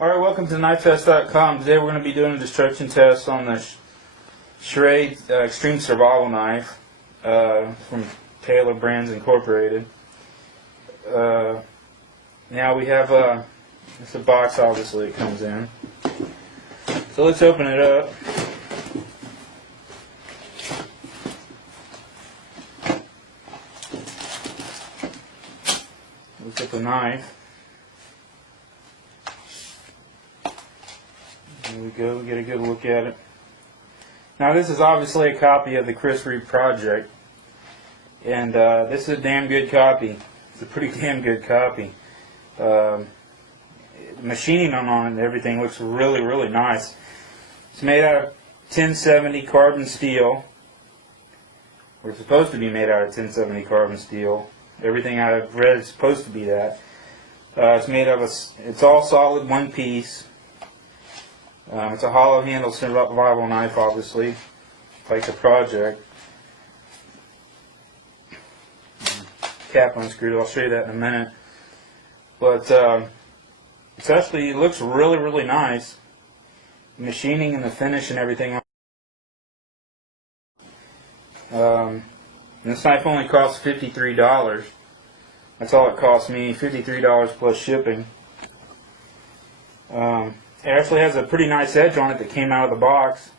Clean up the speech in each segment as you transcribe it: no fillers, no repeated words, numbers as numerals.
Alright, welcome to KnifeTest.com. Today we're going to be doing a destruction test on the Schrade Extreme Survival Knife from Taylor Brands Incorporated. Now we have it's a box, obviously it comes in. So let's open it up. Look at the knife. There we go, get a good look at it. Now this is obviously a copy of the Chris Reed project, and this is a damn good copy. It's a pretty damn good copy. Machining on it and everything looks really, really nice. It's made out of 1070 carbon steel. We're supposed to be made out of 1070 carbon steel. Everything I've read is supposed to be that. It's made of it's all solid one piece. It's a hollow handle survival knife, obviously, like the project. Cap unscrewed, I'll show you that in a minute. But it looks really, really nice. The machining and the finish and everything. This knife only costs $53. That's all it cost me, $53 plus shipping. It actually has a pretty nice edge on it that came out of the box.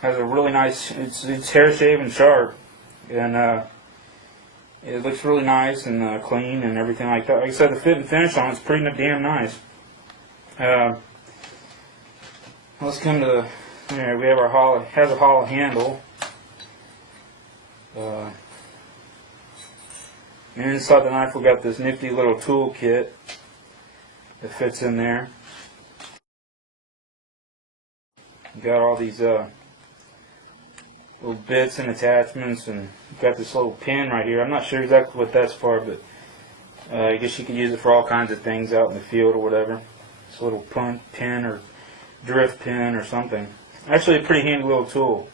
Has a really nice, it's hair shaven sharp, and it looks really nice and clean and everything like that. Like I said, the fit and finish on it's pretty damn nice. Let's come to the, there we have our hollow, it has a hollow handle. And inside the knife we got this nifty little tool kit that fits in there. Got all these little bits and attachments, and got this little pin right here. I'm not sure exactly what that's for, but I guess you can use it for all kinds of things out in the field or whatever. It's a little pin or drift pin or something. Actually a pretty handy little tool.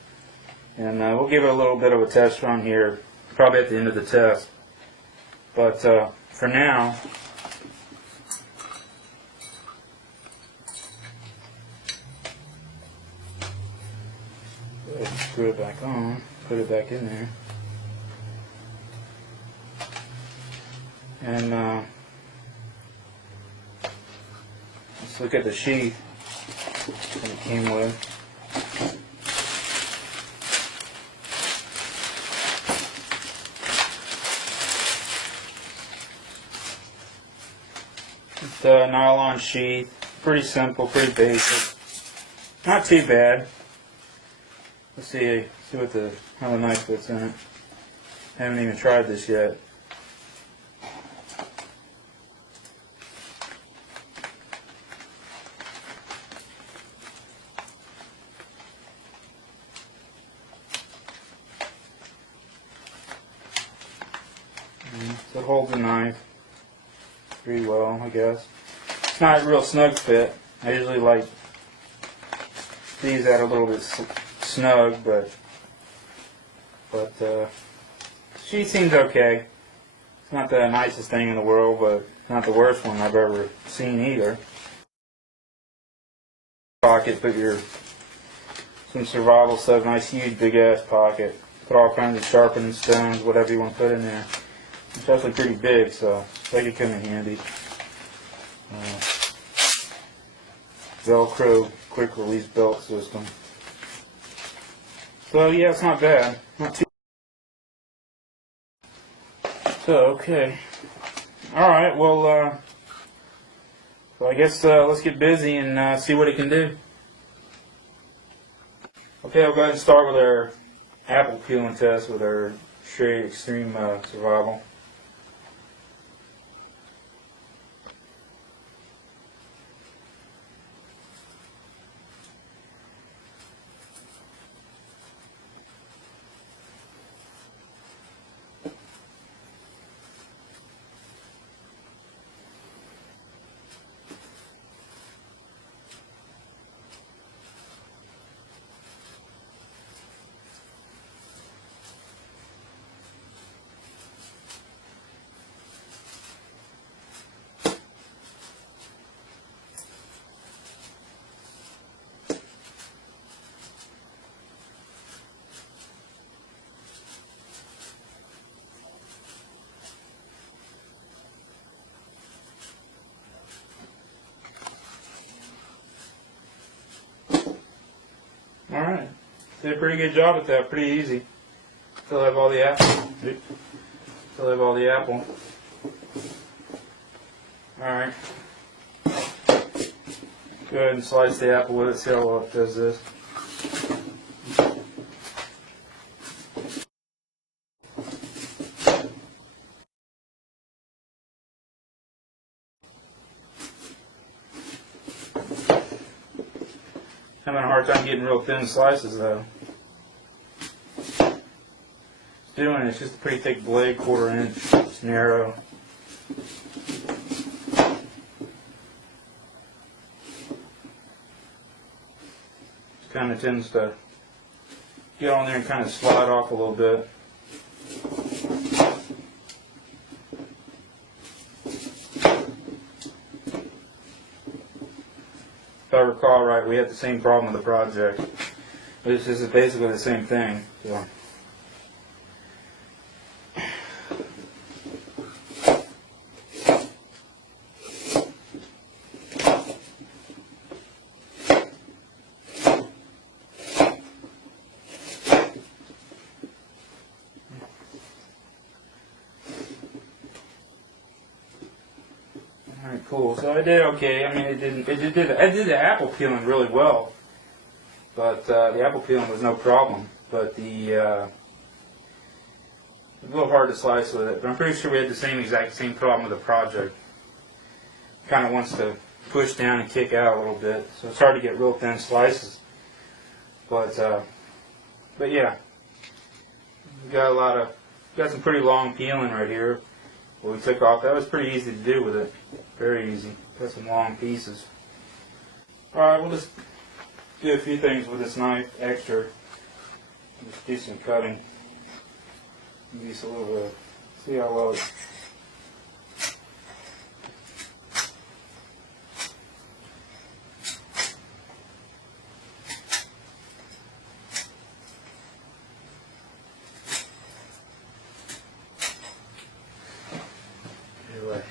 And we'll give it a little bit of a test run here, probably at the end of the test. But for now, screw it back on, put it back in there, and let's look at the sheath that it came with. It's a nylon sheath, pretty simple, pretty basic, not too bad. Let's see how the knife fits in it. I haven't even tried this yet. So it holds the knife pretty well, I guess. It's not a real snug fit. I usually like these that are a little bit snug, but she seems okay. It's not the nicest thing in the world, but not the worst one I've ever seen either. Pocket, put some survival stuff, nice huge big ass pocket. Put all kinds of sharpening stones, whatever you want to put in there. It's actually pretty big, so they could come in handy. Velcro quick release belt system. So yeah, it's not bad. Not too. So okay. Alright, well so I guess let's get busy and see what it can do. Okay, I'll go ahead and start with our apple peeling test with our Schrade Extreme Survival. Did a pretty good job with that, pretty easy. Still have all the apple. Still have all the apple. Alright. Go ahead and slice the apple with it, see how well it does this. Having a hard time getting real thin slices though. Doing it, it's just a pretty thick blade, 1/4 inch, it's narrow. It kind of tends to get on there and kind of slide off a little bit. If I recall right, we had the same problem with the project. This is basically the same thing. So. Alright, cool. So I did okay. I mean, I did the apple peeling really well, but the apple peeling was no problem. But the a little hard to slice with it. But I'm pretty sure we had the exact same problem with the project. Kind of wants to push down and kick out a little bit, so it's hard to get real thin slices. But yeah, we got some pretty long peeling right here. What we took off, that was pretty easy to do with it. Very easy. Got some long pieces. Alright, we'll just do a few things with this knife extra. Just do some cutting. Use a little bit. See how well it's. Anyway.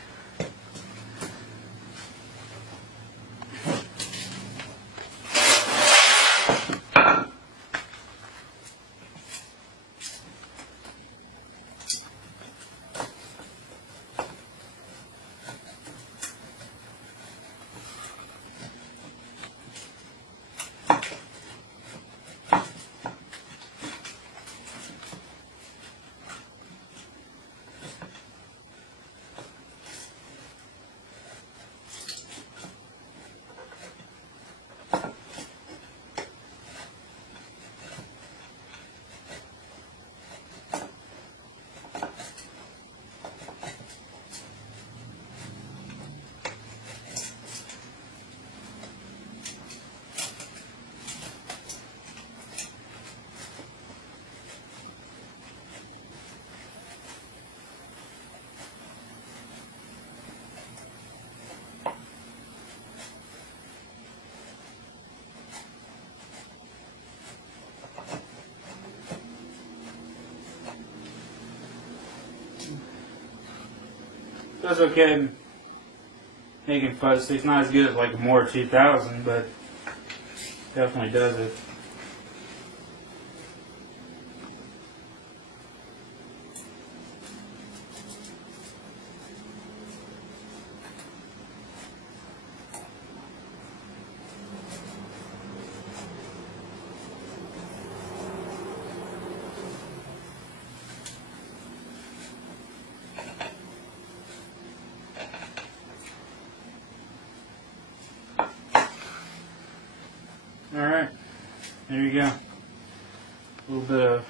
That's okay making fuzz sticks. Not as good as like a Moore 2000, but definitely does it. Alright, there you go. A little bit of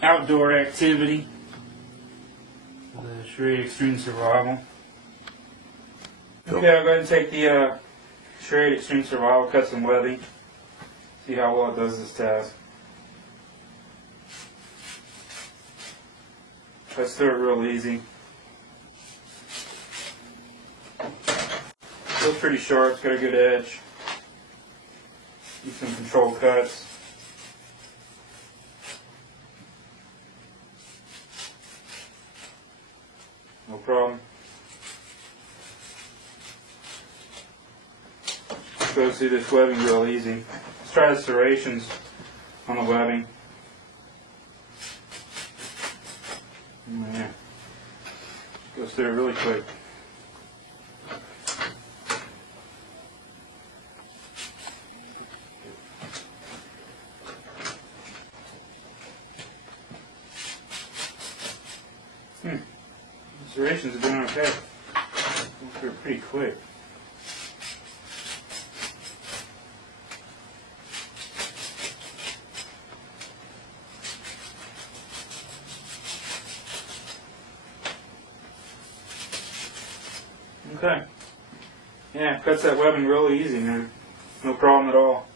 outdoor activity. The Schrade Extreme Survival. Okay, I'll go ahead and take the Schrade Extreme Survival, cut some webbing. See how well it does this task. Cuts through it real easy. Looks pretty sharp, it's got a good edge. Do some controlled cuts. No problem. Goes through this webbing real easy. Let's try the serrations on the webbing. Yeah. Goes through it really quick. Serrations are doing okay. Going through it pretty quick. Okay. Yeah, cuts that webbing really easy, man. No problem at all.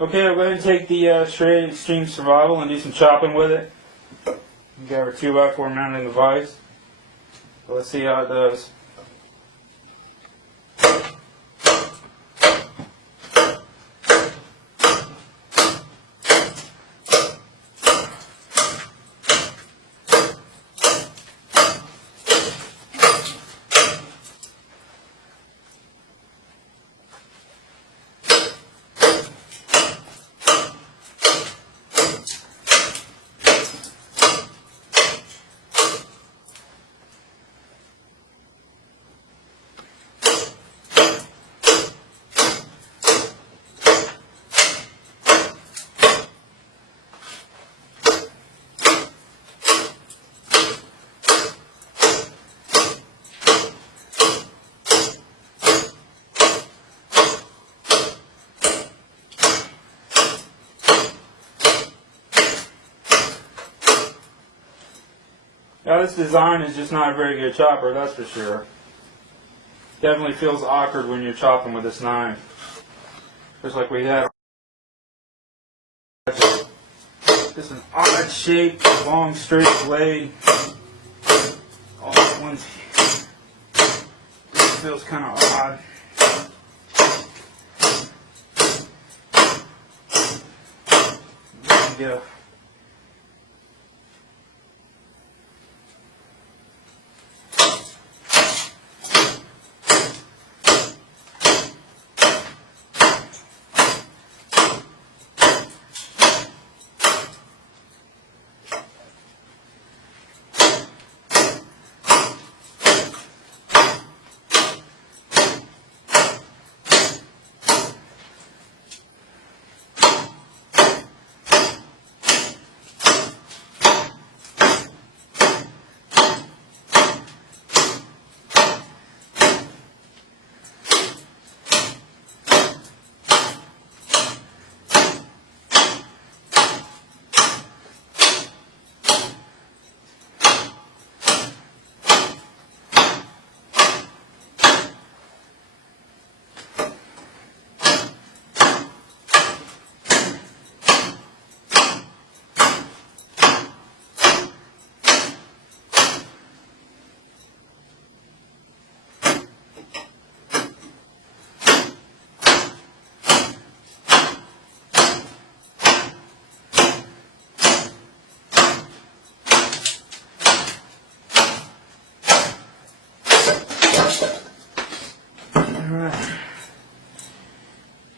Okay, I'll go ahead and take the Schrade Extreme Survival and do some chopping with it. We got our 2x4 mounted in the vise. So let's see how it does. Now this design is just not a very good chopper, that's for sure. Definitely feels awkward when you're chopping with this knife. Just like we had. Just an odd shaped, long, straight blade. All at once. This feels kind of odd. There we go.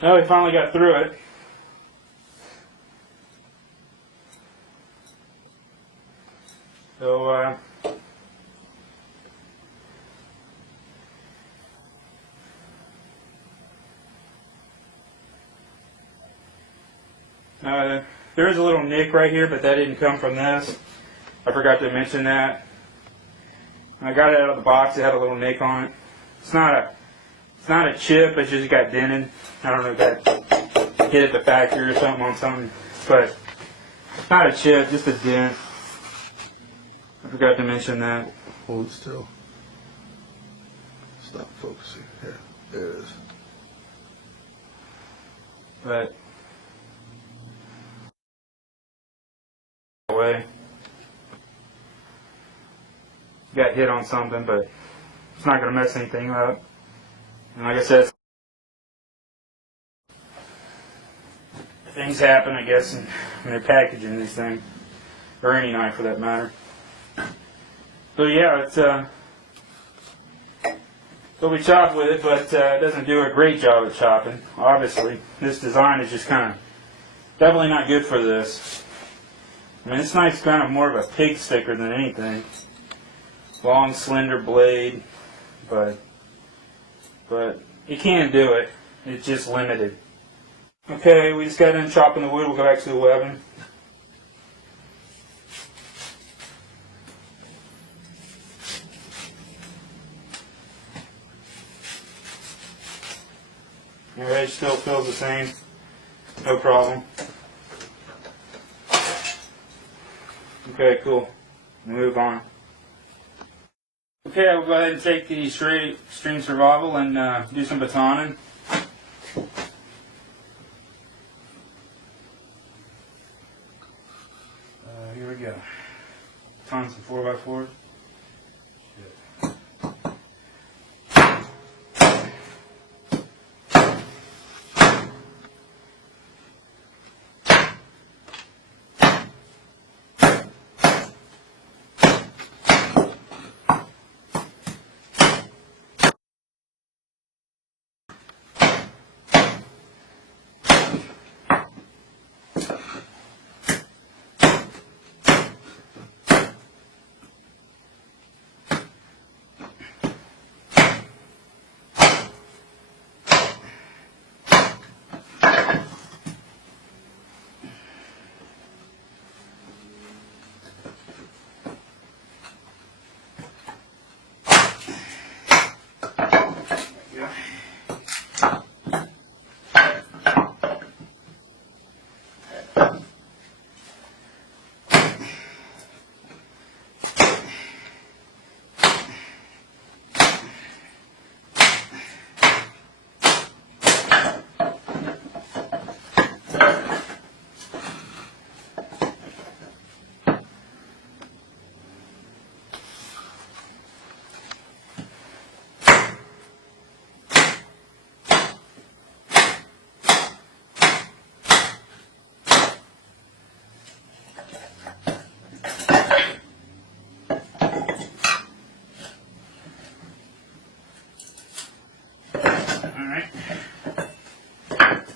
Now we finally got through it. So, there is a little nick right here, but that didn't come from this. I forgot to mention that. When I got it out of the box, it had a little nick on it. It's not a chip, it just got dented. I don't know if that hit at the factory or something on something, but it's not a chip, just a dent. I forgot to mention that. Hold still. Stop focusing. Yeah, there it is. But way got hit on something, but it's not going to mess anything up. And like I said, things happen, I guess, when they're packaging these things, or any knife for that matter. So yeah, it's So we chop with it, but it doesn't do a great job at chopping. Obviously, this design is just kind of definitely not good for this. I mean, this knife's kind of more of a pig sticker than anything. Long, slender blade, but you can do it. It's just limited. Okay, we just got done chopping the wood. We'll go back to the webbing. Your edge still feels the same. No problem. Okay, cool. Move on. Okay, I'll go ahead and take the Extreme Survival and do some batoning. Here we go. Baton some 4x4s.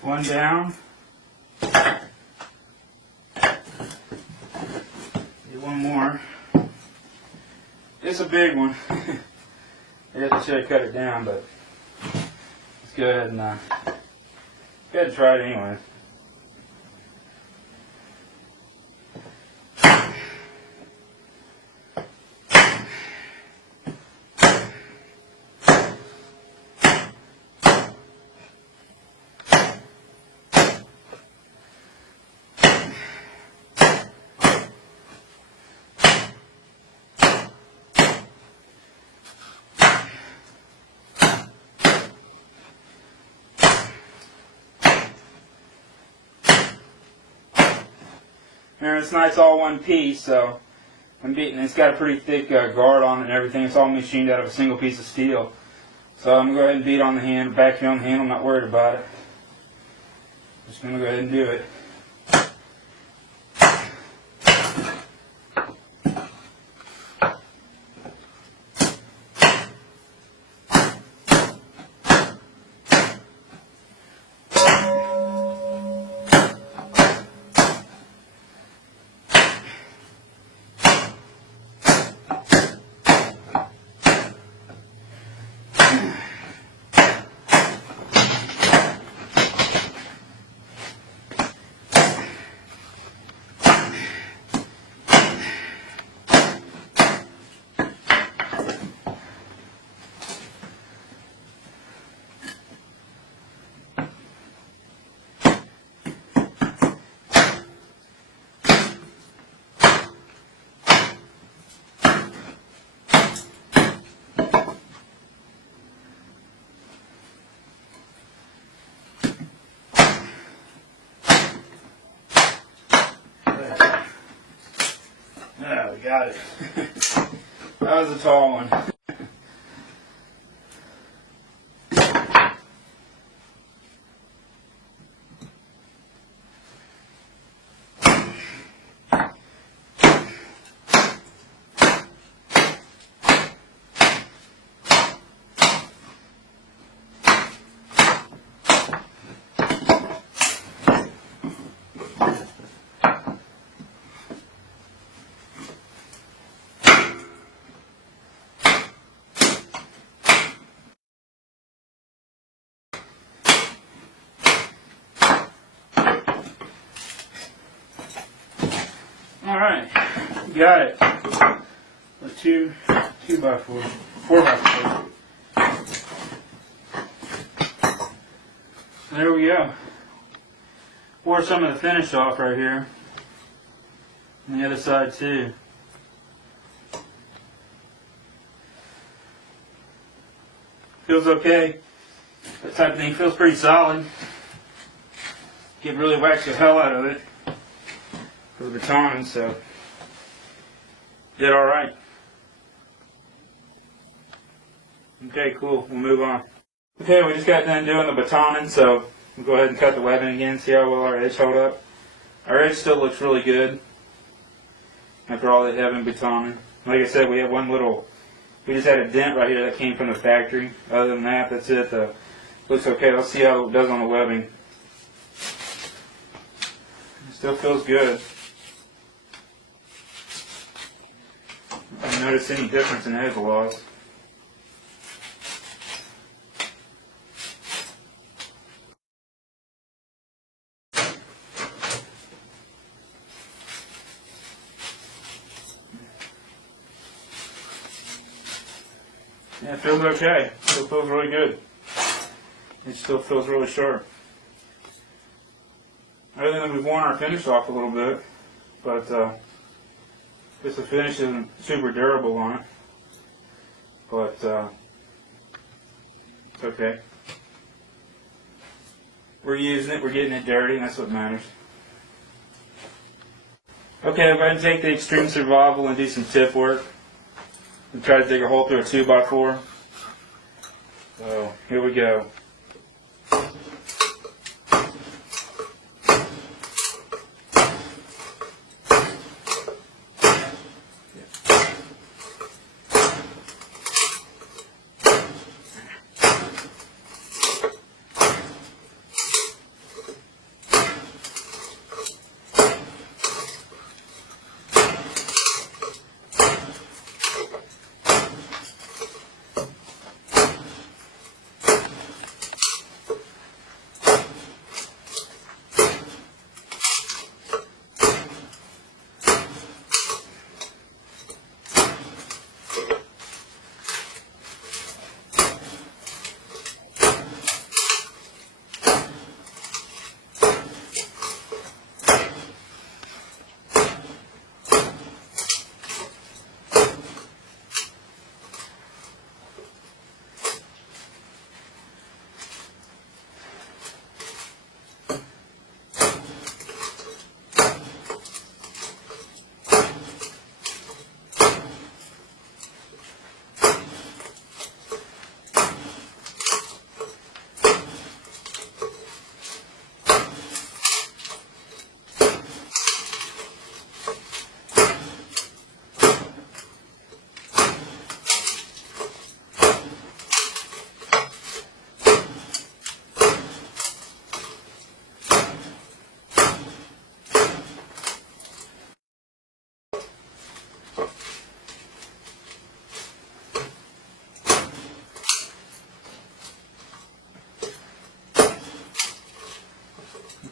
One down. Do one more. It's a big one. I should have cut it down, but let's go ahead and try it anyway. Now this knife's all one piece, so I'm beating. It's got a pretty thick guard on it and everything. It's all machined out of a single piece of steel. So I'm gonna go ahead and beat on the hand, back here on the hand. I'm not worried about it. Just gonna go ahead and do it. Yeah, we got it. That was a tall one. We got it. A 2x4, 4x4. There we go. Pour some of the finish off right here. On the other side too. Feels okay. That type of thing feels pretty solid. Get really wax the hell out of it for the baton, so did alright. Okay, cool. We'll move on. Okay, we just got done doing the batoning, so we'll go ahead and cut the webbing again, see how well our edge held up. Our edge still looks really good after all that heavy batoning. Like I said, we have we just had a dent right here that came from the factory. Other than that, that's it. Looks okay. Let's see how it does on the webbing. It still feels good. I don't notice any difference in edge loss. Yeah, it feels okay. Still feels really good. It still feels really sharp. Other than we've worn our finish off a little bit, but guess the finish isn't super durable on it. But it's okay. We're using it, we're getting it dirty, and that's what matters. Okay, I'm going to take the Extreme Survival and do some tip work. And try to dig a hole through a 2x4. So here we go.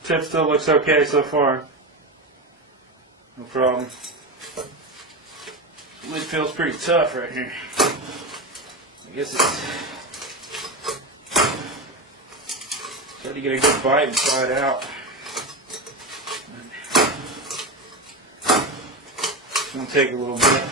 Tip still looks okay so far. No problem. The lid feels pretty tough right here. I guess it's try to get a good bite and try it out. It's gonna take a little bit.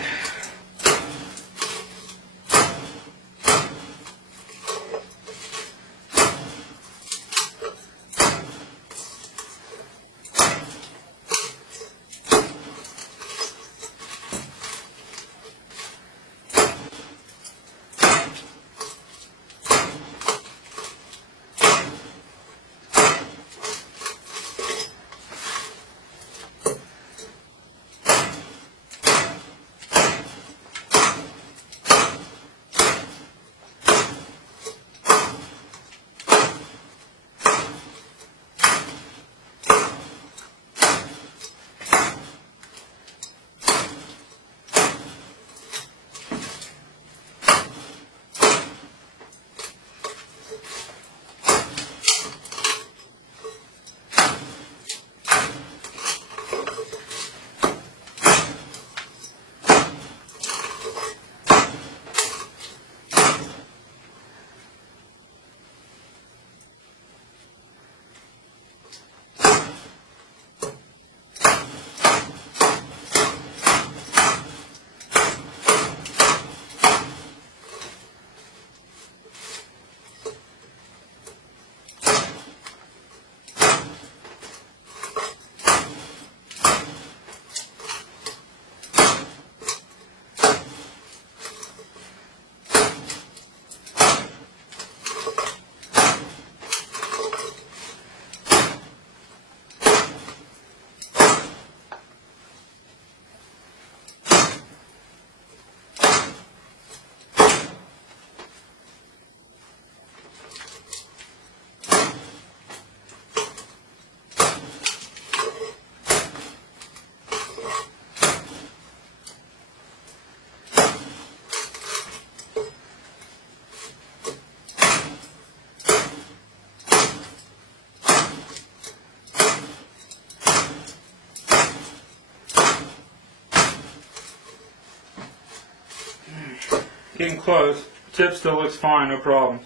Getting close. Tip still looks fine, no problems.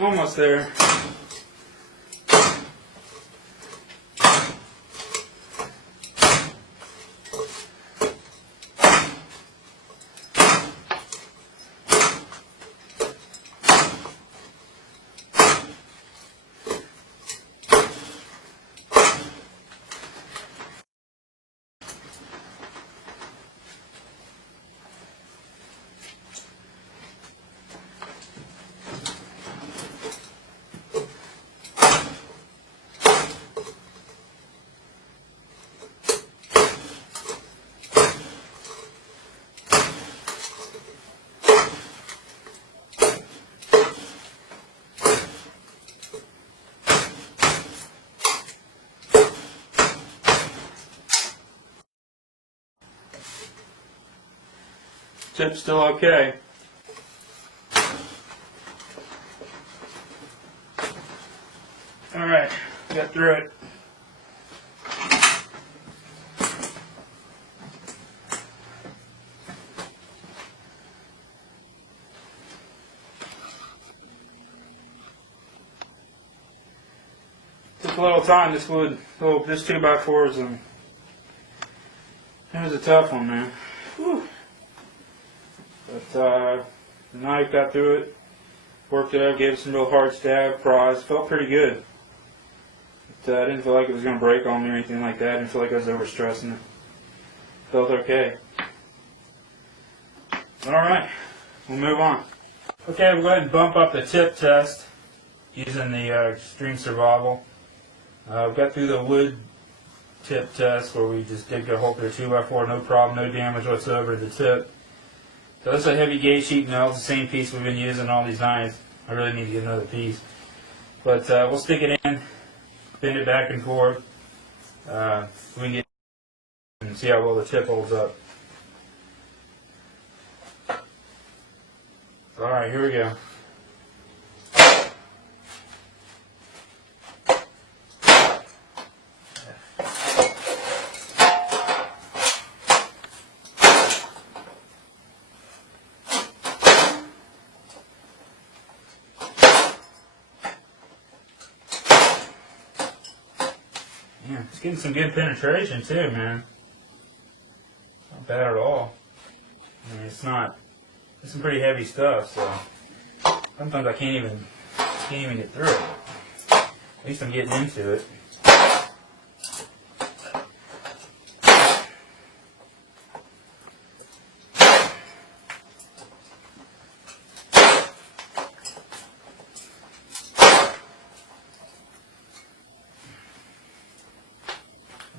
Almost there. Tip's still okay. Alright, got through it. Took a little time, this 2x4 and it was a tough one, man. Whew. But the knife got through it, worked it out, gave it some real hard stab, pries, felt pretty good. But I didn't feel like it was going to break on me or anything like that. I didn't feel like I was overstressing it. Felt okay. Alright, we'll move on. Okay, we'll go ahead and bump up the tip test using the Extreme Survival. We got through the wood tip test where we just digged a hole through a 2x4, no problem, no damage whatsoever to the tip. So this is a heavy gauge sheet nail. It's the same piece we've been using all these knives. I really need to get another piece. But we'll stick it in, bend it back and forth. We can get and see how well the tip holds up. Alright, here we go. Yeah, it's getting some good penetration too, man. Not bad at all. I mean, it's some pretty heavy stuff, so sometimes I can't even get through it. At least I'm getting into it.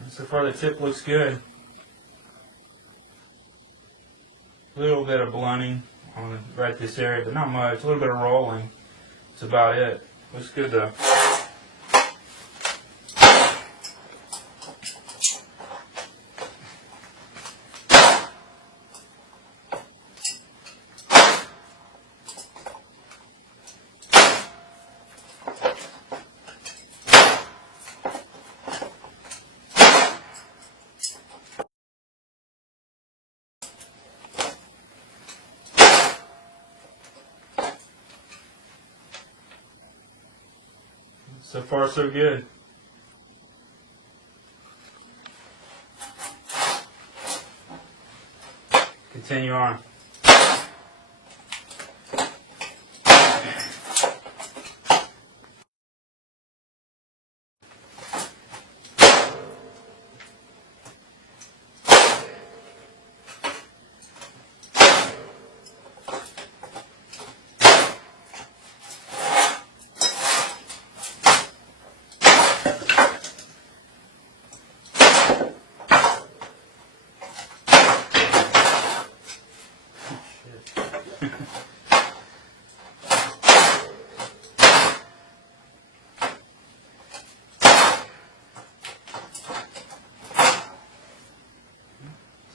So far the tip looks good. A little bit of blunting on right this area, but not much. A little bit of rolling. That's about it. Looks good though. So far, so good. Continue on.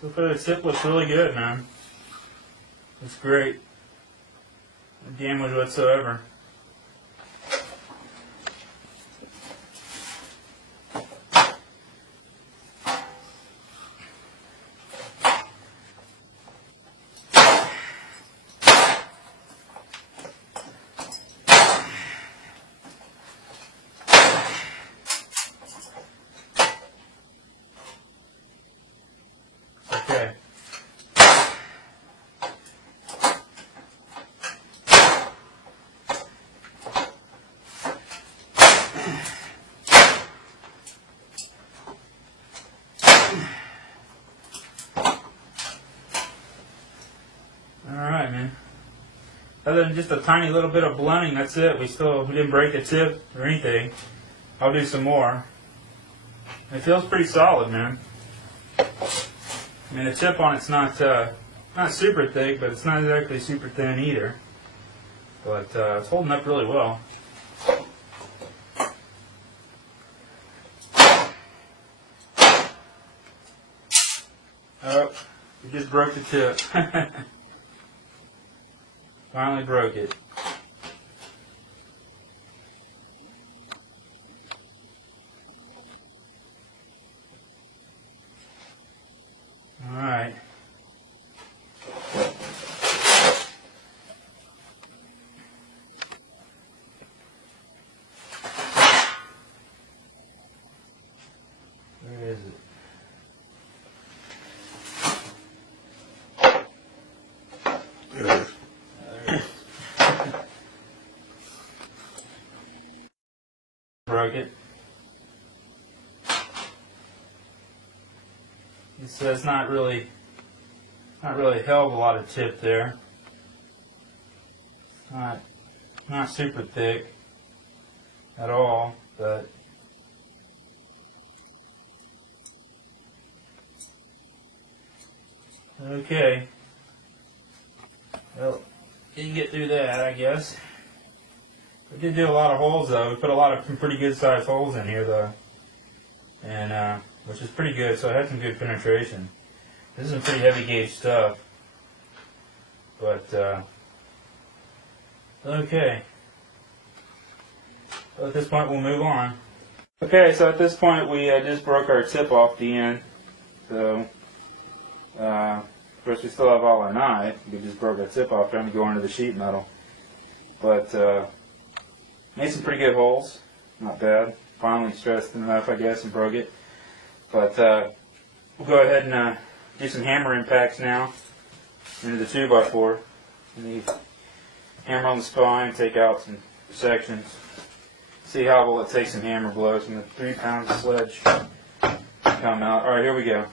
So far the tip looks really good, man. It's great. No damage whatsoever. Okay. Alright, man. Other than just a tiny little bit of blunting, that's it. We didn't break the tip or anything. I'll do some more. It feels pretty solid, man. I mean, the tip on it's not super thick, but it's not exactly super thin either. But it's holding up really well. Oh, we just broke the tip. Finally broke it. Alright. Where is it? There it is. Broke it. It's not really a hell of a lot of tip there. It's not super thick at all, but okay. Well, didn't get through that, I guess. We did do a lot of holes though. We put a lot of some pretty good sized holes in here though, and which is pretty good. So it had some good penetration. This is some pretty heavy gauge stuff, but okay. So at this point, we'll move on. Okay, so at this point, we just broke our tip off the end. So of course, we still have all our knife. We just broke our tip off trying to go into the sheet metal, but made some pretty good holes. Not bad. Finally stressed enough, I guess, and broke it. But we'll go ahead and do some hammer impacts now into the 2x4. And hammer on the spine, take out some sections. See how well it takes some hammer blows from the 3 pounds of sledge come out. Alright, here we go.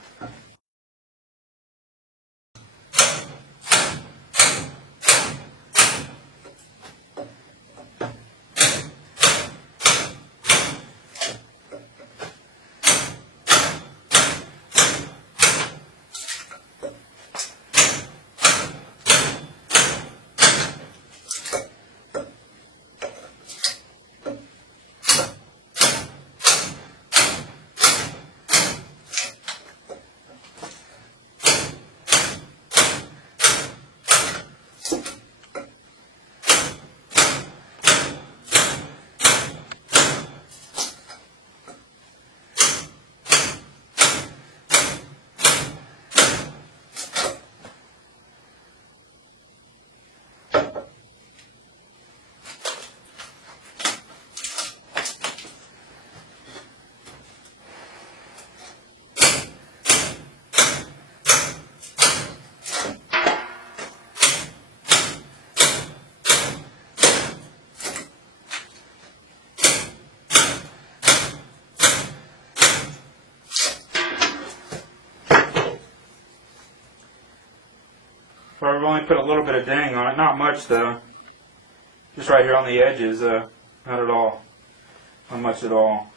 I've only put a little bit of dang on it, not much though. Just right here on the edges, not at all. Not much at all.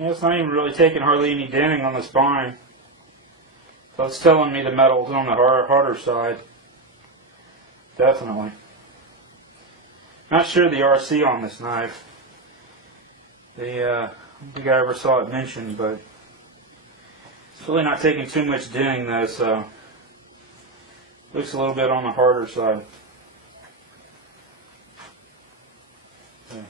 Yeah, it's not even really taking hardly any denting on the spine. So it's telling me the metal's on the harder side. Definitely. Not sure the RC on this knife. I don't think I ever saw it mentioned, but it's really not taking too much denting though, so looks a little bit on the harder side. Okay.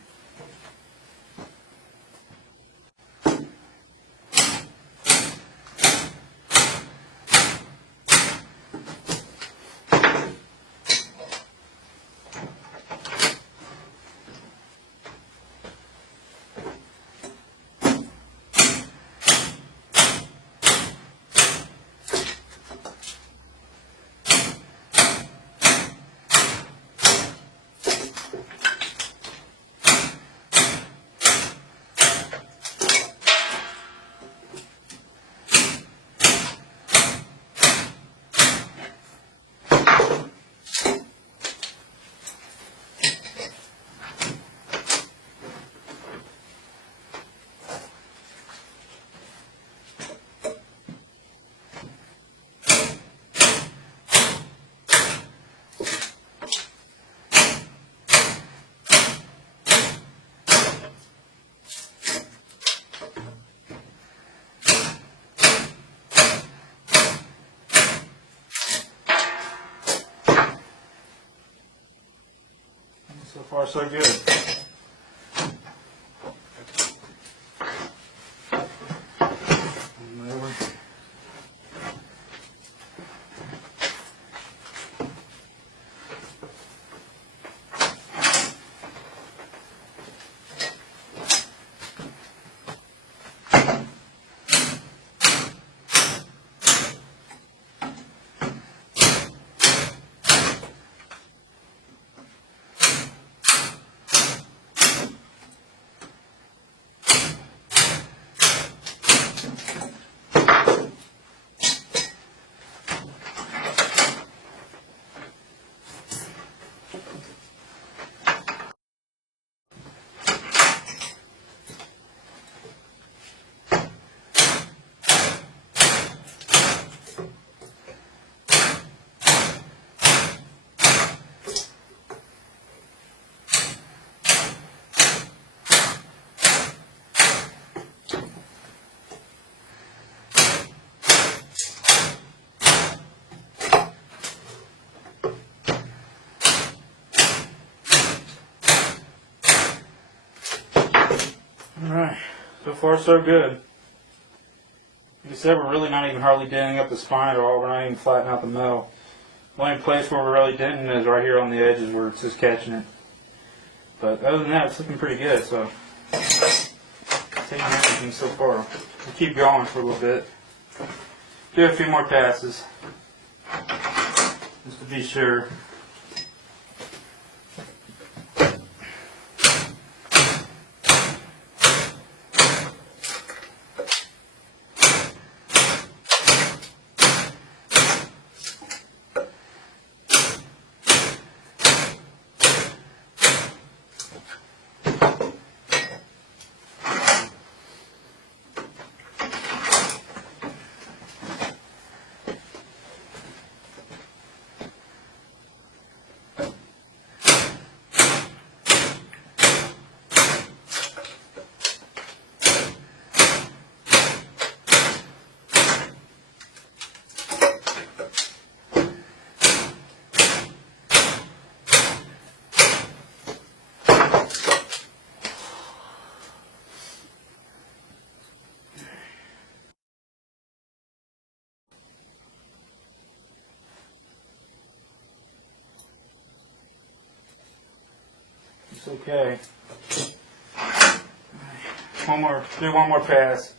So far, so good. Over. Alright, so far so good. Like I said, we're really not even hardly denting up the spine at all. We're not even flattening out the metal. The only place where we're really denting is right here on the edges where it's just catching it. But other than that, it's looking pretty good. So, taking everything so far. We'll keep going for a little bit. Do a few more passes, just to be sure. It's okay. Do one more pass.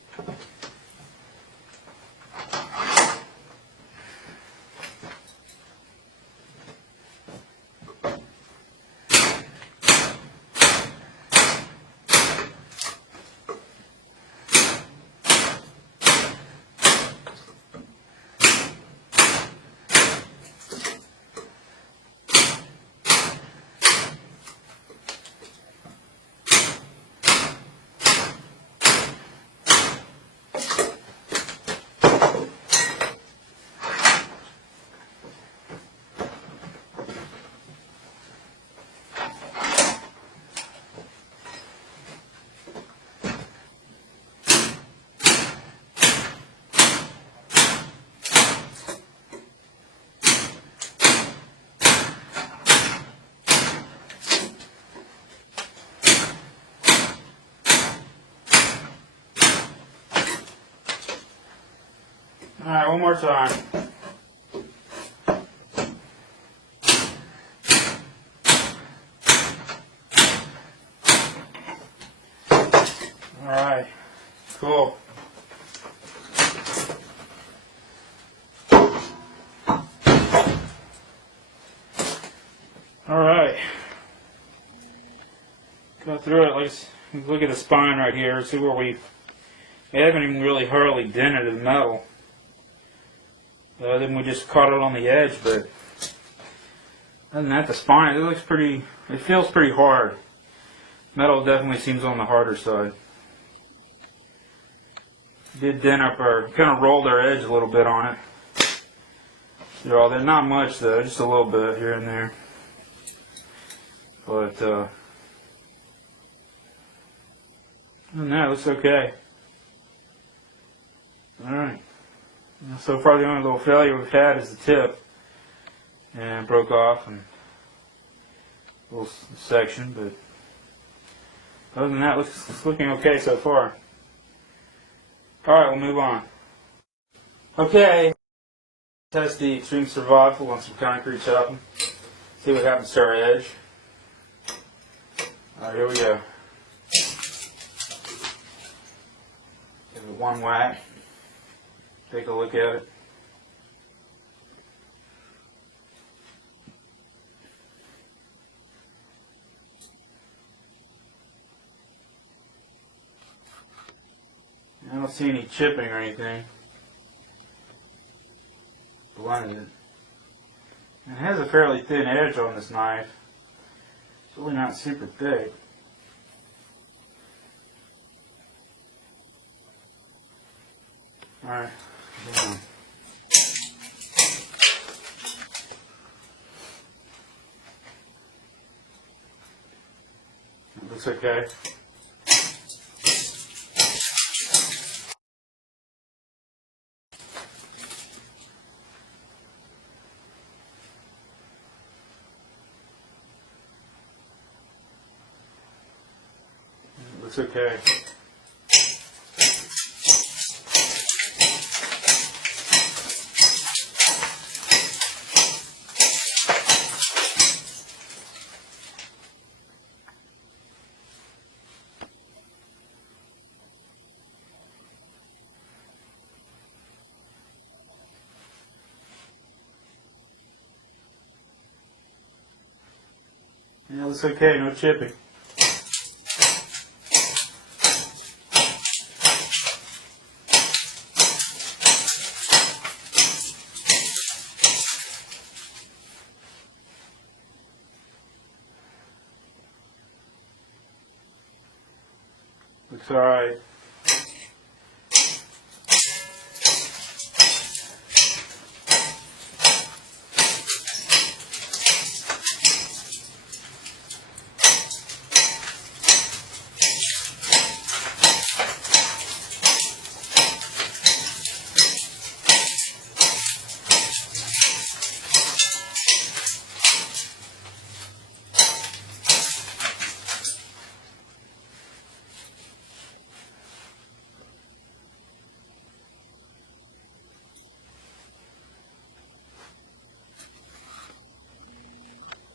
Alright, one more time. Alright, cool. Alright. Go through it. Let's look at the spine right here. See where we haven't even really hardly dented the metal. Then we just caught it on the edge, but other than that, the spine, it feels pretty hard. Metal definitely seems on the harder side. Did dent up kind of rolled our edge a little bit on it. There's not much though, just a little bit here and there. But, other than that, it looks okay. Alright. So far the only little failure we've had is the tip. And it broke off and a little section, but other than that, it's looking okay so far. Alright, we'll move on. Okay. Test the extreme survival on some concrete chopping. See what happens to our edge. Alright, here we go. Give it one whack. Take a look at it. I don't see any chipping or anything. Blended it. And it has a fairly thin edge on this knife. It's really not super thick. Alright. It looks okay. It's okay. Yeah, it looks okay, no chipping. Looks alright.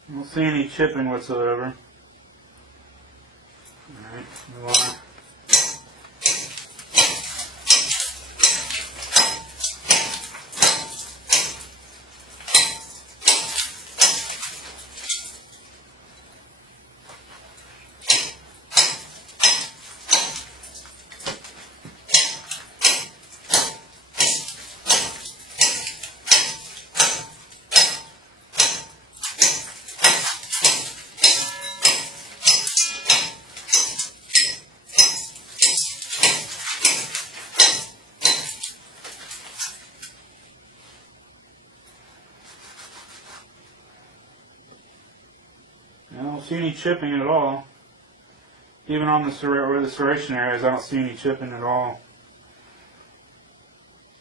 I don't see any chipping whatsoever. Alright, move on. I don't see any chipping at all. Even on where the serration area is, I don't see any chipping at all.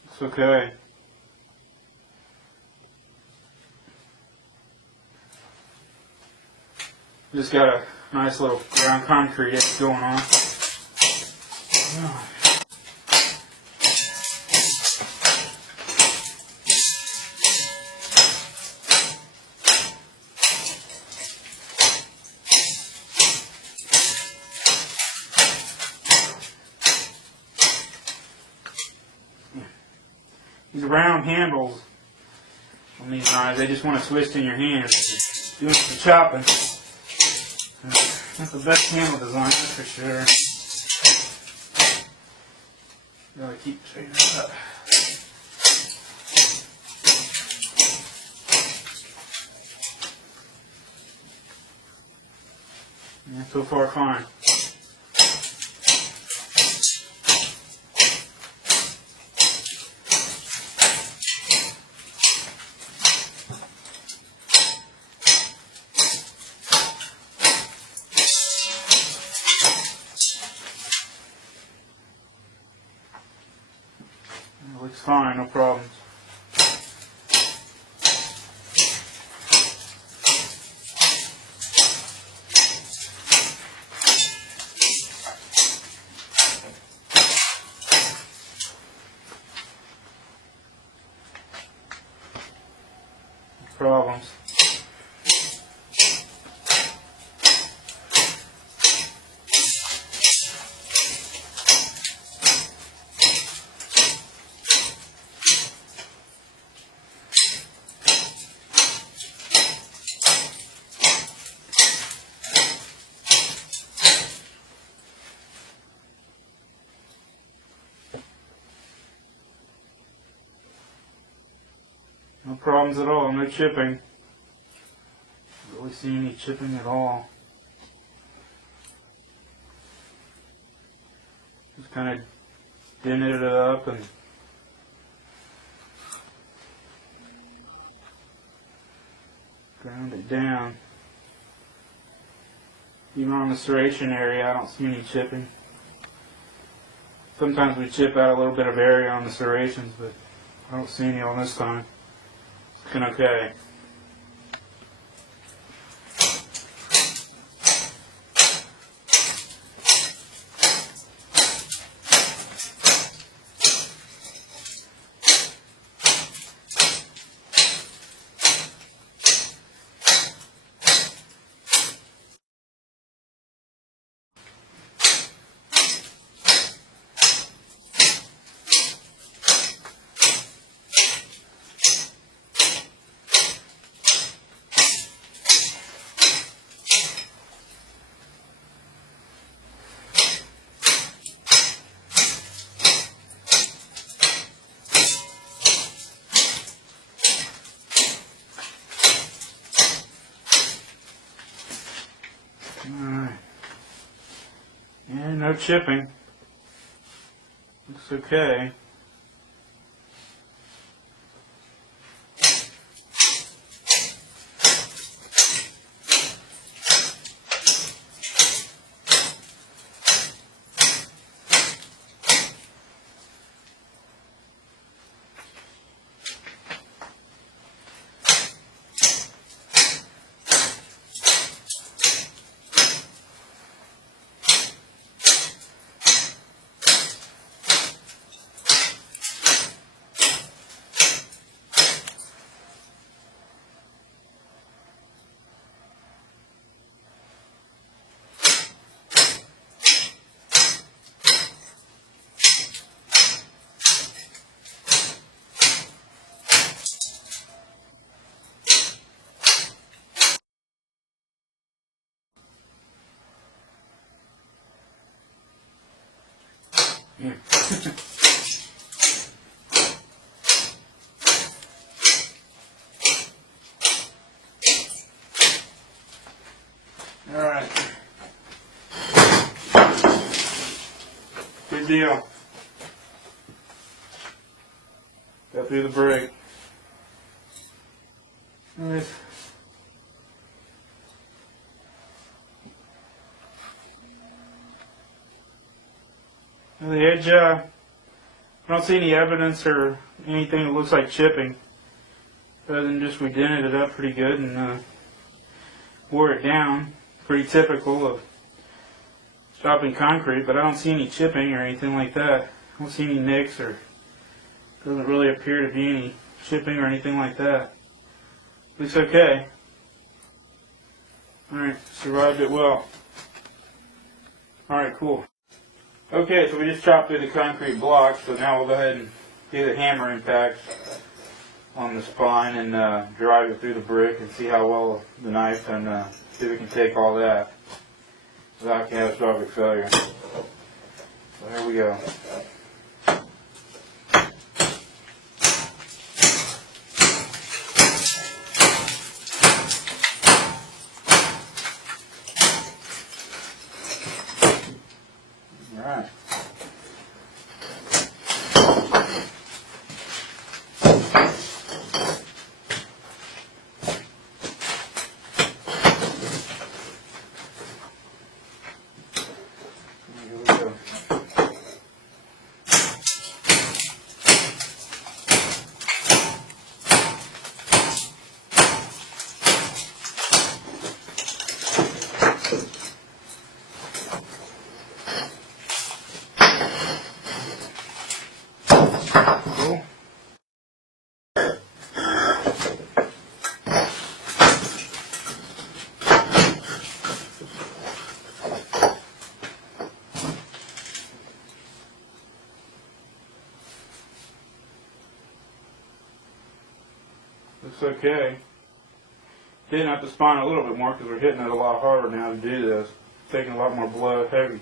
It's okay. Just got a nice little ground concrete edge going on. these round handles on these knives, they just want to twist in your hands. Doing some chopping. That's the best handle design, that's for sure. Gotta keep straightening up. Yeah, so far fine. It looks fine, no problems. Problems. No problems at all, no chipping. Don't really see any chipping at all. Just kind of dented it up and ground it down. Even on the serration area, I don't see any chipping. Sometimes we chip out a little bit of area on the serrations, but I don't see any on this time. It's looking okay. Alright. And no chipping. Looks okay. Yeah. All right. Good deal. Got through the break. All right. The edge, I don't see any evidence or anything that looks like chipping, other than just we dented it up pretty good and wore it down. Pretty typical of chopping concrete, but I don't see any chipping or anything like that. I don't see any nicks, or doesn't really appear to be any chipping or anything like that. Looks okay. Alright, survived it well. Alright, cool. Okay, so we just chopped through the concrete block, so now we'll go ahead and do the hammer impacts on the spine and drive it through the brick and see how well the knife can, see if it can take all that without catastrophic failure. So here we go. Alright. Here we go. Cool. Looks okay. Hitting up the spine a little bit more because we're hitting it a lot harder now to do this. Taking a lot more blow, heavy.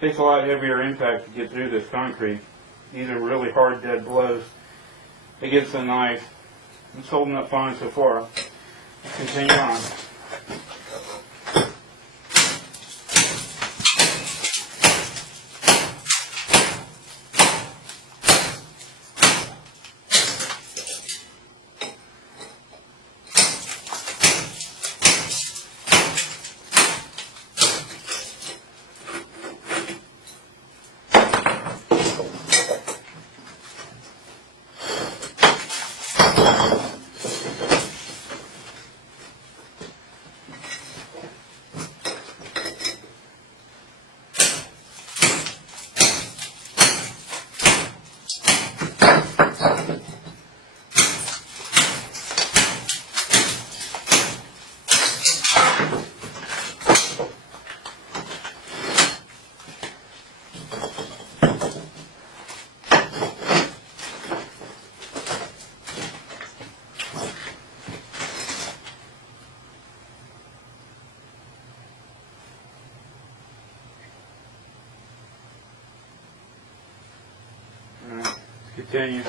Takes a lot heavier impact to get through this concrete. These are really hard, dead blows against the knife. It's holding up fine so far. Let's continue on. Continue.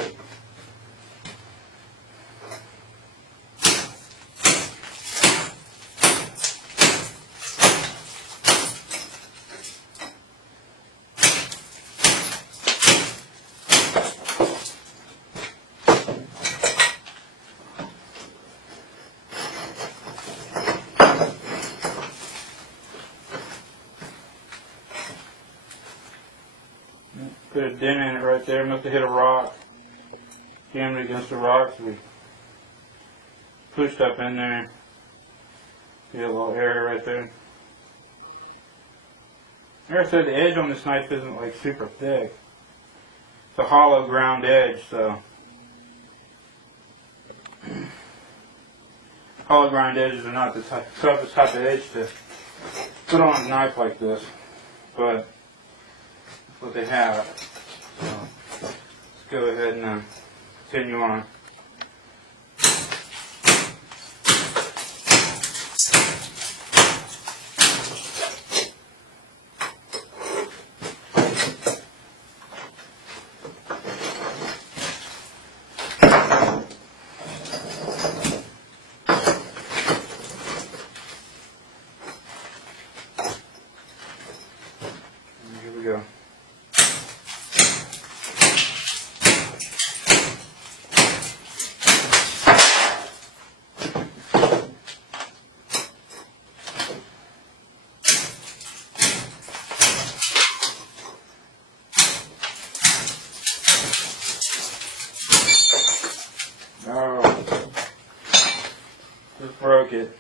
Put a dent in it right there. Must have hit a rock. Jammed it against the rock, so we pushed up in there. See a little area right there. Like I said, the edge on this knife isn't like super thick. It's a hollow ground edge, so hollow ground edges are not the toughest type of edge to put on a knife like this, but that's what they have. So let's go ahead and continue on. Here we go. Oh, just broke it.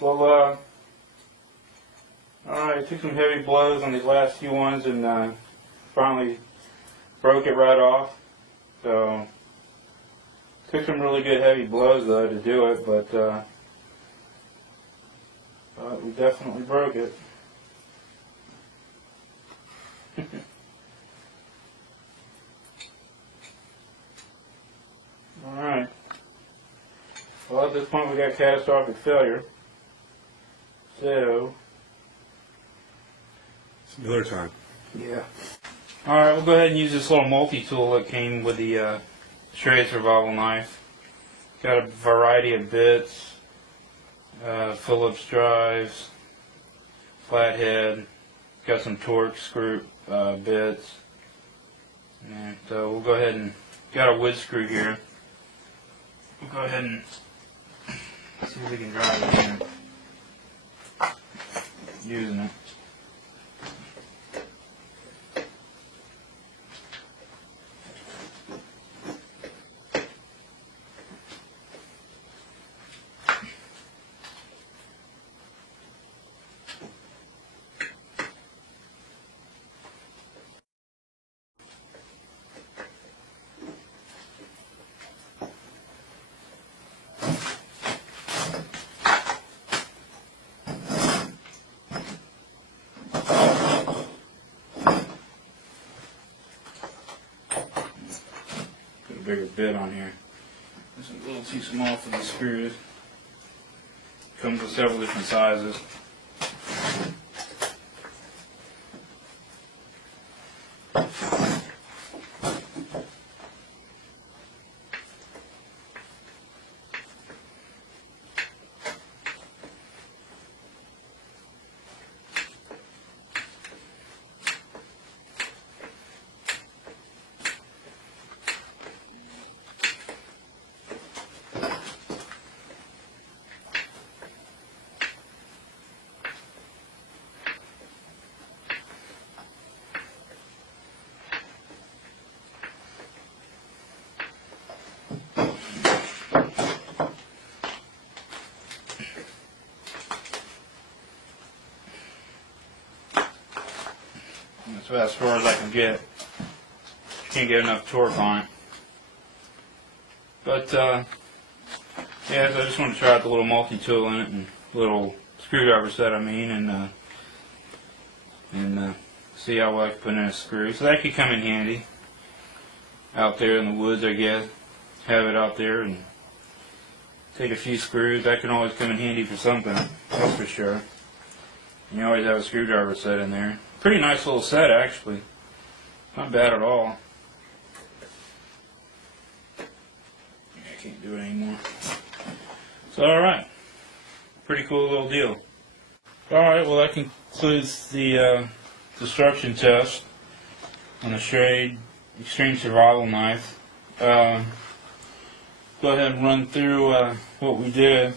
Well, alright, took some heavy blows on these last few ones and finally broke it right off. So, took some really good heavy blows though to do it, but but we definitely broke it. Alright. Well, at this point we got catastrophic failure. So, It's Miller time. yeah. Alright, we'll go ahead and use this little multi-tool that came with the Schrade survival knife. Got a variety of bits, Phillips drives, flathead, got some Torx screw bits. And so we'll go ahead and, got a wood screw here. We'll go ahead and see if we can drive it in using it. Bigger bit on here. This is a little too small for the screws. Comes with several different sizes. That's about as far as I can get. Can't get enough torque on it. But yeah, so I just want to try out the little multi-tool in it and little screwdriver set, I mean, and see how well I can put in a screw. So that could come in handy out there in the woods, I guess. Have it out there and take a few screws. That can always come in handy for something, that's for sure. You always have a screwdriver set in there. Pretty nice little set, actually. Not bad at all. I can't do it anymore. So, alright. Pretty cool little deal. Alright, well that concludes the destruction test on the Schrade Extreme Survival Knife. Go ahead and run through what we did.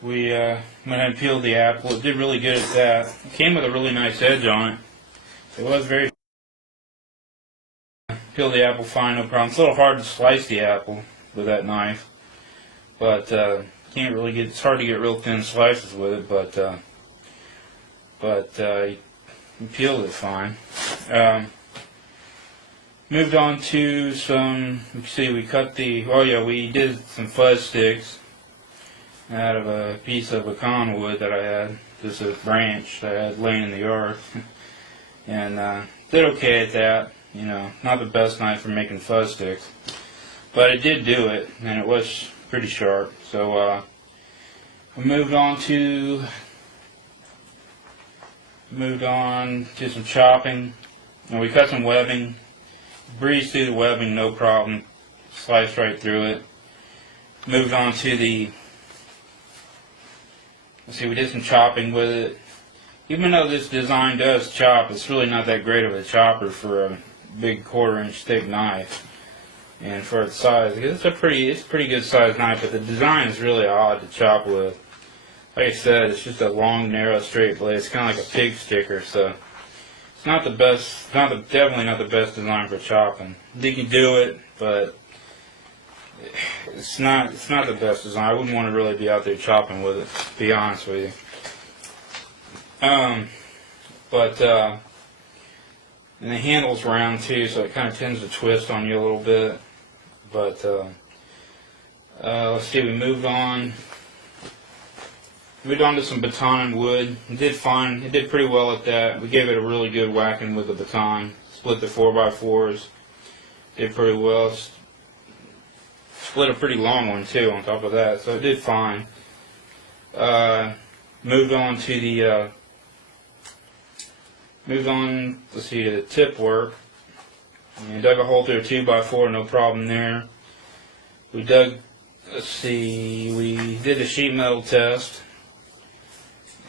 We went ahead and peeled the apple. It did really good at that. It came with a really nice edge on it. It was very... Peeled the apple fine, no problem. It's a little hard to slice the apple with that knife. But can't really get... It's hard to get real thin slices with it, but you peeled it fine. Moved on to some... You can see we cut the... Oh yeah, we did some fuzz sticks out of a piece of pecan wood that I had, just a branch that I had laying in the yard, and did okay at that. You know, not the best knife for making fuzz sticks, but it did do it, and it was pretty sharp. So we moved on to some chopping, and we cut some webbing, breezed through the webbing, no problem, sliced right through it. Moved on to the... Let's see, we did some chopping with it. Even though this design does chop, it's really not that great of a chopper for a big 1/4-inch thick knife. And for its size, it's a pretty good sized knife, but the design is really odd to chop with. Like I said, it's just a long, narrow, straight blade. It's kind of like a pig sticker, so it's not the best, definitely not the best design for chopping. You can do it, but it's not the best design. I wouldn't want to really be out there chopping with it, to be honest with you. And the handle's round too, so it kind of tends to twist on you a little bit. But let's see, we moved on moved on to some baton and wood. It did fine. It did pretty well at that. We gave it a really good whacking with the baton. Split the 4x4s. Did pretty well. Split a pretty long one too on top of that, so it did fine. Moved on to the let's see, the tip work. And dug a hole through a 2x4, no problem there. We dug, let's see, we did the sheet metal test.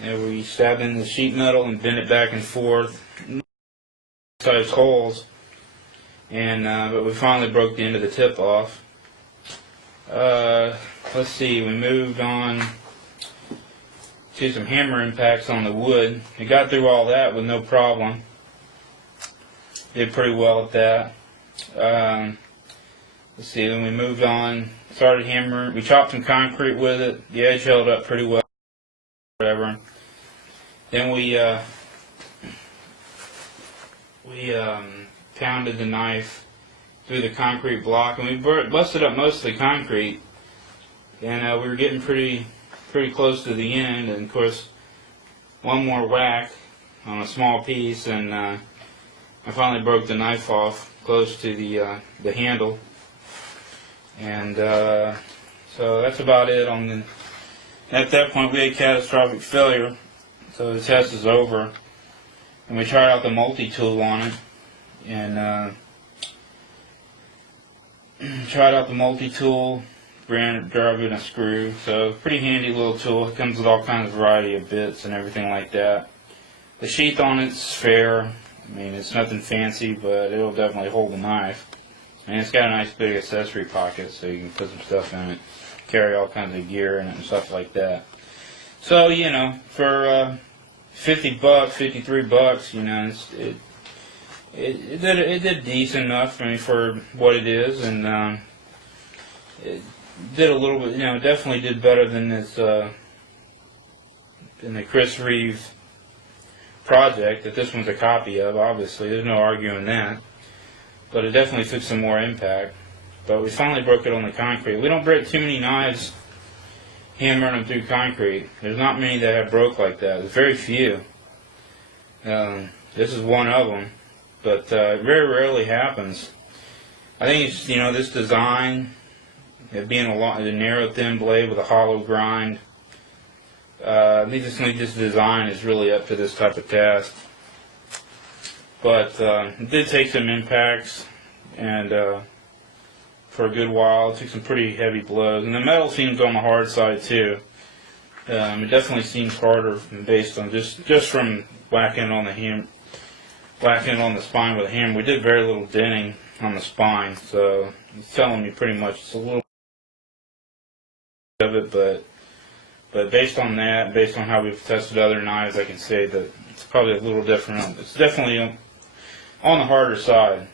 And we stabbed in the sheet metal and bent it back and forth, size holes. And but we finally broke the end of the tip off. Let's see, we moved on to some hammer impacts on the wood. We got through all that with no problem. Did pretty well at that. Let's see, then we moved on, started hammering. We chopped some concrete with it. The edge held up pretty well. Whatever. Then we pounded the knife through the concrete block, and we busted up most of the concrete. And we were getting pretty close to the end. And of course, one more whack on a small piece, and I finally broke the knife off close to the handle. And so that's about it. At that point, we had catastrophic failure. So the test is over, and we tried out the multi-tool on it, and tried out the multi-tool, drove in a screw. So pretty handy little tool. It comes with all kinds of variety of bits and everything like that. The sheath on it's fair. I mean, it's nothing fancy, but it'll definitely hold the knife. And it's got a nice big accessory pocket, so you can put some stuff in it, carry all kinds of gear in it and stuff like that. So, you know, for $50, $53, you know, it did decent enough, I mean, for what it is, and it did a little bit, you know, definitely did better than this, than the Chris Reeve project that this one's a copy of. Obviously, there's no arguing that, but it definitely took some more impact. But we finally broke it on the concrete. We don't break too many knives hammering them through concrete. There's not many that have broke like that. There's very few. This is one of them, but it very rarely happens. I think it's, you know, this design, it being a narrow thin blade with a hollow grind. I just think this design is really up to this type of task. But it did take some impacts, and for a good while, it took some pretty heavy blows. And the metal seems on the hard side too. It definitely seems harder based on just from whacking on the whacking on the spine with a hammer. We did very little denting on the spine, so it's telling me pretty much it's a little of it, but based on that, based on how we've tested other knives, I can say that it's probably a little different. It's definitely on the harder side.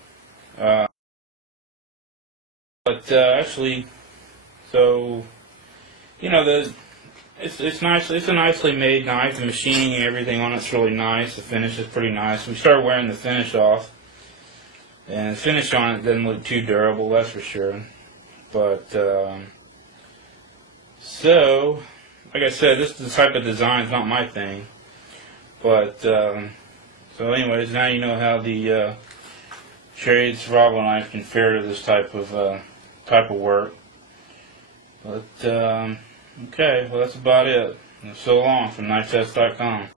But actually, so, you know, it's nice. It's a nicely made knife. The machining and everything on it's really nice. The finish is pretty nice. We started wearing the finish off, and the finish on it doesn't look too durable, that's for sure. But so, like I said, this type of design is not my thing. But so, anyways, now you know how the Schrade survival knife can fare to this type of work. But okay, well, that's about it. So long from KnifeTest.com.